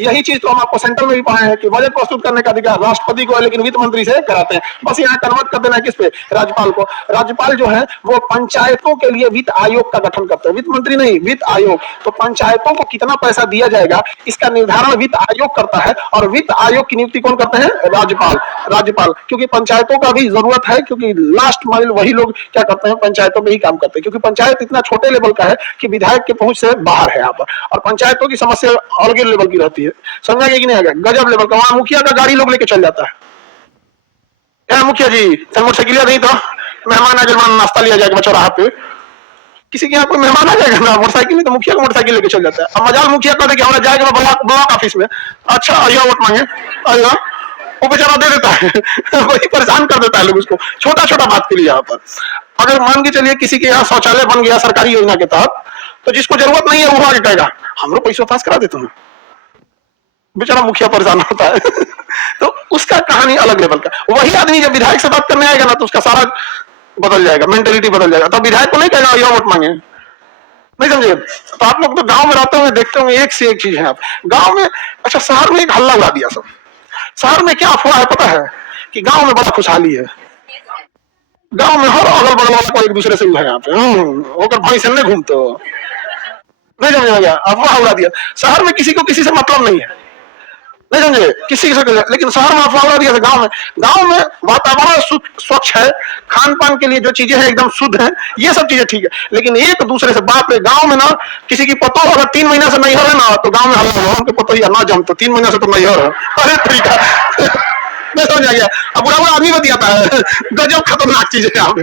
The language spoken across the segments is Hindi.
यही चीज तो हम आपको सेंट्रल में भी पढ़ाए हैं कि बजट प्रस्तुत करने का अधिकार राष्ट्रपति को है, लेकिन वित्त मंत्री से कराते हैं। बस यहाँ कन्वर्ट कर देना है किस पे, राज्यपाल को। राज्यपाल जो है वो पंचायतों के लिए वित्त आयोग का गठन करते हैं, वित्त मंत्री नहीं, वित्त आयोग। तो पंचायतों को कितना पैसा दिया जाएगा इसका निर्धारण वित्त आयोग करता है, और वित्त आयोग की नियुक्ति कौन करते हैं, राज्यपाल। राज्यपाल, क्योंकि पंचायतों का भी जरूरत है, क्योंकि लास्ट माइल वही लोग क्या करते हैं, पंचायतों में ही काम करते हैं, क्योंकि पंचायत इतना छोटे लेवल का है कि विधायक के पहुंच से बाहर है यहाँ पर, और पंचायतों की समस्या अलग लेवल की रहती है, समझा कि नहीं आएगा, गजब लेवल का। वहां मुखिया का गाड़ी लोग लेके चल जाता है, क्या मुखिया जी मोटरसाइकिल नहीं तो मेहमान आ गए, नाश्ता लिया जाएगा चौराहा पे, किसी के यहाँ कोई मेहमान आ जाएगा ना, मोटरसाइकिल नहीं तो मुखिया को मोटरसाइकिल लेके चल जाता है। अब मजाल मुखिया कहते कि हमारा जाएगा ब्लॉक ऑफिस में, अच्छा आइए वोट मांगे, आइए, वो बेचारा दे देता है वही परेशान कर देता है लोग उसको, छोटा छोटा बात के लिए। यहाँ पर अगर मान के चलिए किसी के यहाँ शौचालय बन गया सरकारी योजना के तहत, तो जिसको जरूरत नहीं है वो आगे कहेगा हम लोग पैसा पास करा देते हैं, बेचारा मुखिया परेशान होता है तो उसका कहानी अलग लेवल का। वही आदमी जब विधायक से बात करने आएगा ना तो उसका सारा बदल जाएगा, मेंटेलिटी बदल जाएगा। तो विधायक को नहीं कहेगा यो वोट मांगे, नहीं समझे। तो आप लोग तो गांव में रहते हुए देखते होंगे, एक से एक चीज है आप गांव में। अच्छा, शहर में एक हल्ला उड़ा दिया सब, शहर में क्या अफवाह है पता है कि गांव में बड़ा खुशहाली है, गांव में हर अगल बगल वाला को एक दूसरे से है यहाँ पे, होकर भैंस नहीं घूमते हो, नहीं समझ में गया, अफवाह उड़ा दिया। शहर में किसी को किसी से मतलब नहीं है, नहीं समझे, किसी से, लेकिन शहर में अफवाह उड़ा दिया। गांव में वातावरण स्वच्छ है, खान पान के लिए जो चीजें हैं एकदम शुद्ध है, ये सब चीजें ठीक है, लेकिन एक दूसरे से बाप रे, गांव में ना किसी की पतो अगर 3 महीना से नहीं हो रहा ना तो गांव में हल्ला, उनके पतो ही ना जम तो 3 महीना से तो नहीं हो रहा, अरे तरीका मैं समझ आ गया। अब बुरा बुरा आदमी बतियाता है, गजब खतरनाक चीज है यहाँ पे।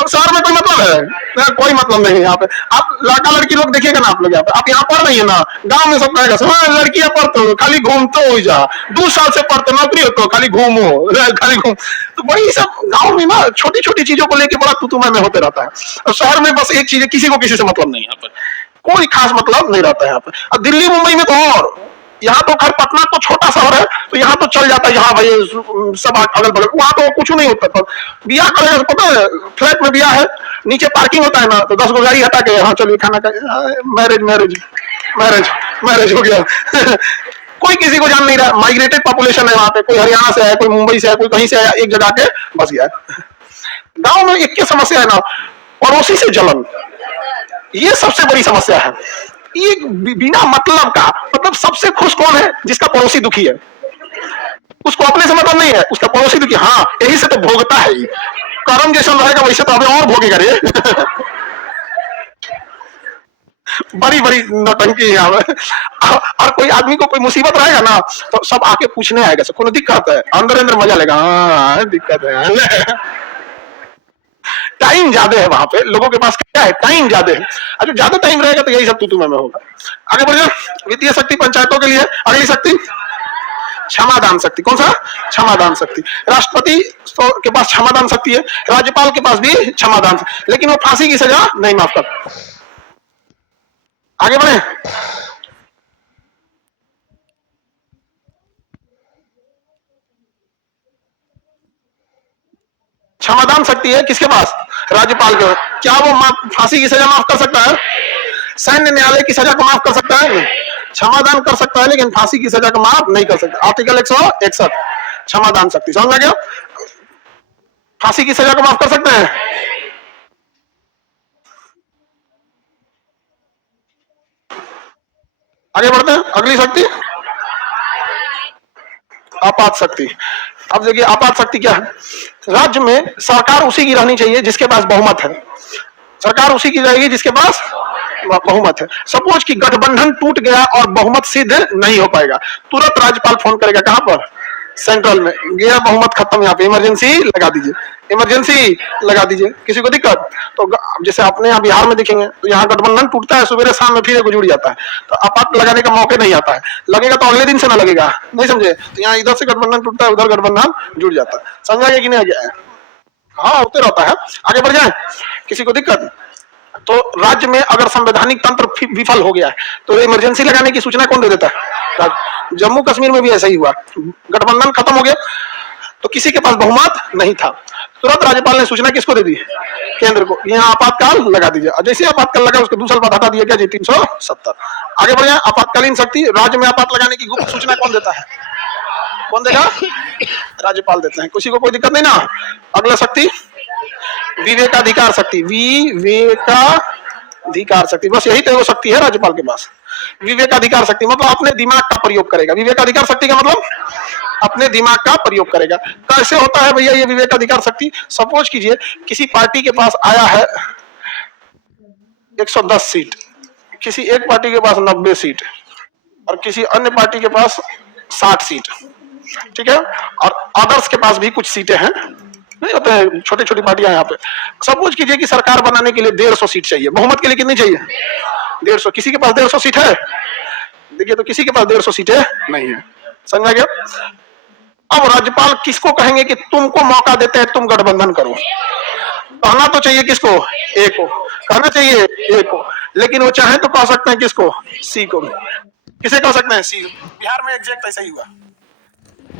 अब शहर में कोई मतलब है, कोई मतलब नहीं है यहाँ पे। आप लड़का लड़की लोग देखिएगा ना, आप लोग यहाँ पे, आप यहाँ पढ़ रही है ना, गांव में सब कहेगा लड़कियां पढ़ते हो खाली घूमते हो, जा 2 साल से पढ़ते नौकरी हो तो खाली घूमो, खाली घूम। तो वही सब गाँव में ना छोटी छोटी चीजों को लेकर बड़ा तुतुमा में होते रहता है। और शहर में बस एक चीज है, किसी को किसी से मतलब नहीं, यहाँ पर कोई खास मतलब नहीं रहता है यहाँ पे। और दिल्ली मुंबई में तो और, यहाँ तो खैर पटना तो छोटा शहर है तो यहाँ तो चल जाता है, यहाँ भाई सब अगल बगल, वहां तो कुछ नहीं होता। तो बिया करेगा तो पता है, फ्लैट में बिया है, नीचे पार्किंग होता है ना, तो 10 गो गाड़ी हटा के हाँ चलिए खाना का, मैरिज मैरिज मैरिज मैरिज हो गया कोई किसी को जान नहीं रहा। माइग्रेटेड पॉपुलेशन है वहां पे, कोई हरियाणा से है, कोई मुंबई से है, कोई कहीं से आया, एक जगह के बस गया। गाँव में एक समस्या है ना, पड़ोसी से जलन, ये सबसे बड़ी समस्या है। ये बिना मतलब का, मतलब सबसे खुश कौन है, जिसका पड़ोसी दुखी है, उसको अपने से मतलब नहीं है, उसका पड़ोसी दुखी, हाँ यही से तो भोगता है। कर्म जैसा रहेगा वैसे तो अभी और भोगेगा रे बड़ी बड़ी नौटंकी है। और कोई आदमी को कोई मुसीबत रहेगा ना तो सब आके पूछने आएगा, सब को दिक्कत है, अंदर अंदर मजा लेगा, हाँ दिक्कत है। टाइम ज्यादा है वहां पे, लोगों के पास क्या है, टाइम ज्यादा है। जो ज्यादा टाइम रहेगा तो यही सब तुतु में होगा। आगे बढ़िए, वित्तीय शक्ति पंचायतों के लिए। अगली शक्ति क्षमादान शक्ति। कौन सा? क्षमादान शक्ति। राष्ट्रपति के पास क्षमादान शक्ति है, राज्यपाल के पास भी क्षमादान, लेकिन वो फांसी की सजा नहीं माफ करता। आगे बढ़े, क्षमादान शक्ति है किसके पास? राज्यपाल के। क्या वो फांसी की सजा माफ कर सकता है? सैन्य न्यायालय की सजा को माफ कर सकता है? क्षमादान कर सकता है, लेकिन फांसी की सजा को माफ नहीं कर सकता। आर्टिकल 161 क्षमादान शक्ति, समझ में गया? फांसी की सजा को माफ कर सकते हैं। आगे बढ़ते हैं, अगली शक्ति आपात शक्ति। अब देखिए आपात शक्ति क्या है। राज्य में सरकार उसी की रहनी चाहिए जिसके पास बहुमत है, सरकार उसी की रहेगी जिसके पास बहुमत है। सपोज कि गठबंधन टूट गया और बहुमत सिद्ध नहीं हो पाएगा, तुरंत राज्यपाल फोन करेगा, कहां पर? सेंट्रल में। गया बहुमत खत्म, यहाँ पे इमरजेंसी लगा दीजिए, इमरजेंसी लगा दीजिए। किसी को दिक्कत तो जैसे अपने यहाँ बिहार में देखेंगे तो यहाँ गठबंधन टूटता है, सवेरे शाम में फिर एक जुड़ जाता है, तो आपात लगाने का मौके नहीं आता है। लगेगा तो अगले दिन से ना लगेगा, नहीं समझे? तो यहाँ इधर से गठबंधन टूटता है, उधर गठबंधन जुड़ जाता है। समझा कि नहीं? गया है, हाँ होते रहता है। आगे बढ़ जाए, किसी को दिक्कत तो राज्य में अगर संवैधानिक तंत्र विफल हो गया है तो इमरजेंसी लगाने की सूचना कौन दे देता है? जम्मू कश्मीर में भी ऐसा ही हुआ, गठबंधन खत्म हो गया तो किसी के पास बहुमत नहीं था, तुरंत राज्यपाल ने सूचना किसको दे दी? केंद्र को। यहाँ आपातकाल लगा दीजिए, और जैसे आपातकाल लगा उसके 2 साल बाद हटा दिया गया जी 370। आगे बढ़े। आपातकालीन शक्ति, राज्य में आपात लगाने की गुप्त सूचना कौन देता है? कौन देगा? राज्यपाल देते हैं। किसी को कोई दिक्कत नहीं ना। अगला शक्ति विवेकाधिकार शक्ति। विवेकाधिकार शक्ति, बस यही तो वो शक्ति है राज्यपाल के पास। विवेकाधिकार शक्ति मतलब अपने दिमाग का प्रयोग करेगा। विवेकाधिकार शक्ति का मतलब अपने दिमाग का प्रयोग करेगा। कैसे होता है भैया ये विवेकाधिकार शक्ति? सपोज कीजिए किसी पार्टी के पास आया है 110 सीट, किसी एक पार्टी के पास 90 सीट, और किसी अन्य पार्टी के पास 60 सीट, ठीक है, और अदर्स के पास भी कुछ सीटें हैं, नहीं होते हैं छोटी छोटी पार्टियां यहाँ पे। सपोज कीजिए कि सरकार बनाने के लिए 150 सीट चाहिए। बहुमत के लिए कितनी चाहिए? 150। किसी के पास 150 सीट है? देखिए तो किसी के पास 150 सीटें नहीं है। समझ में गया? अब राज्यपाल किसको कहेंगे कि तुमको मौका देते हैं, तुम गठबंधन करो? कहना तो चाहिए किसको? ए को। कहना चाहिए ए को, लेकिन वो चाहे तो कह सकते हैं किसको? सी को। किसे कह सकते हैं? सी। बिहार में एग्जैक्ट ऐसा ही हुआ।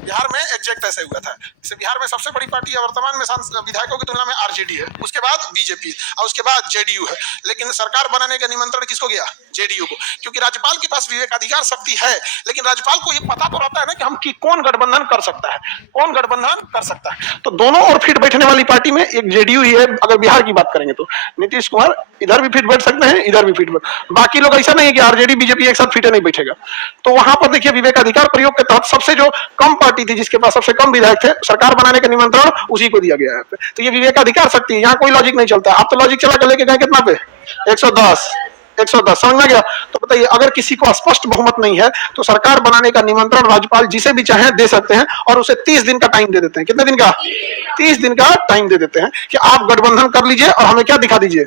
बिहार में एग्जैक्ट ऐसा हुआ था। जैसे बिहार में सबसे बड़ी पार्टी है वर्तमान में विधायकों की तुलना में आरजेडी है, उसके बाद बीजेपी और उसके बाद जेडीयू है। लेकिन सरकार बनाने का निमंत्रण किसको गया? जेडीयू को। क्योंकि राज्यपाल के पास विवेकाधिकार शक्ति है, लेकिन राज्यपाल को ये पता तो रहता है ना कि हम की कौन गठबंधन कर सकता है, कौन गठबंधन कर सकता है। तो दोनों ओर फिट बैठने वाली पार्टी में एक जेडीयू ही है। अगर बिहार की बात करेंगे तो नीतीश कुमार इधर भी फिट बैठ सकते हैं, इधर भी फिट बैठ। बाकी लोग ऐसा नहीं है कि आरजेडी बीजेपी एक साथ फिटे नहीं बैठेगा। तो वहां पर देखिए विवेकाधिकार प्रयोग के तहत सबसे जो कम पार्टी थी, जिसके पास सबसे कम विधायक थे, सरकार बनाने का निमंत्रण उसी को दिया गया है। तो ये विवेकाधिकार शक्ति है। यहाँ कोई लॉजिक नहीं चलता। आप तो लॉजिक चला कर लेके गए कितना पे? 110। समझ में गया? तो बताइए अगर किसी को स्पष्ट बहुमत नहीं है तो सरकार बनाने का निमंत्रण राज्यपाल जिसे भी चाहे दे सकते हैं, और उसे 30 दिन का टाइम दे देते हैं। कितने दिन का? 30 दिन का टाइम दे देते हैं कि आप गठबंधन कर लीजिए और हमें क्या दिखा दीजिए?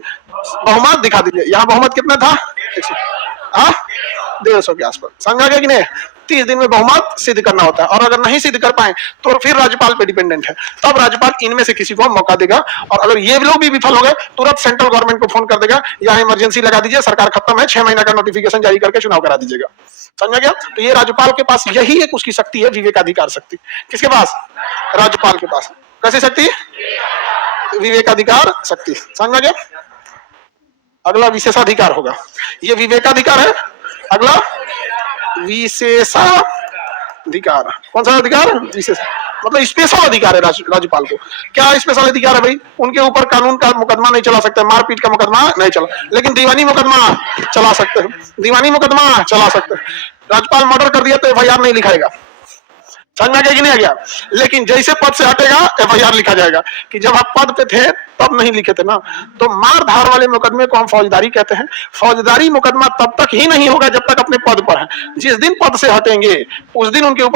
बहुमत दिखा दीजिए। यहाँ बहुमत कितना था? 150 के आसपास। समझा गया कि नहीं? 30 दिन में बहुमत सिद्ध करना होता है, और अगर नहीं सिद्ध कर पाए तो फिर राज्यपाल पे डिपेंडेंट है। तब राज्यपाल इनमें से किसी को मौका देगा, और अगर ये लोग भी विफल हो गए तुरंत सेंट्रल गवर्नमेंट को फोन कर देगा, यहाँ इमरजेंसी लगा दीजिए, सरकार खत्म है, 6 महीना का नोटिफिकेशन जारी करके चुनाव करा दीजिएगा। समझा गया? तो ये राज्यपाल के पास यही एक उसकी शक्ति है, विवेकाधिकार शक्ति। किसके पास? राज्यपाल के पास। कैसी शक्ति? विवेकाधिकार शक्ति। समझा गया? अगला विशेषाधिकार होगा। ये विवेकाधिकार है। अगला विशेषाधिकार। कौन सा अधिकार? विशेष मतलब स्पेशल अधिकार है राज्यपाल को। क्या स्पेशल अधिकार है भाई? उनके ऊपर कानून का मुकदमा नहीं चला सकते, मारपीट का मुकदमा नहीं चला, लेकिन दीवानी मुकदमा चला सकते हैं। दीवानी मुकदमा चला सकते हैं। राज्यपाल मर्डर कर दिया तो एफआईआर नहीं लिखाएगा। समझ में गया कि नहीं आ गया? लेकिन जैसे पद से हटेगा एफआईआर लिखा जाएगा कि जब आप पद पे थे तब नहीं लिखे थे ना। तो मार धार वाले मुकदमे को हम फौजदारी कहते हैं। फौजदारी मुकदमा तब तक ही नहीं होगा जब तक अपने पद पर है। जिस दिन पद से हटेंगे उस दिन उनके ऊपर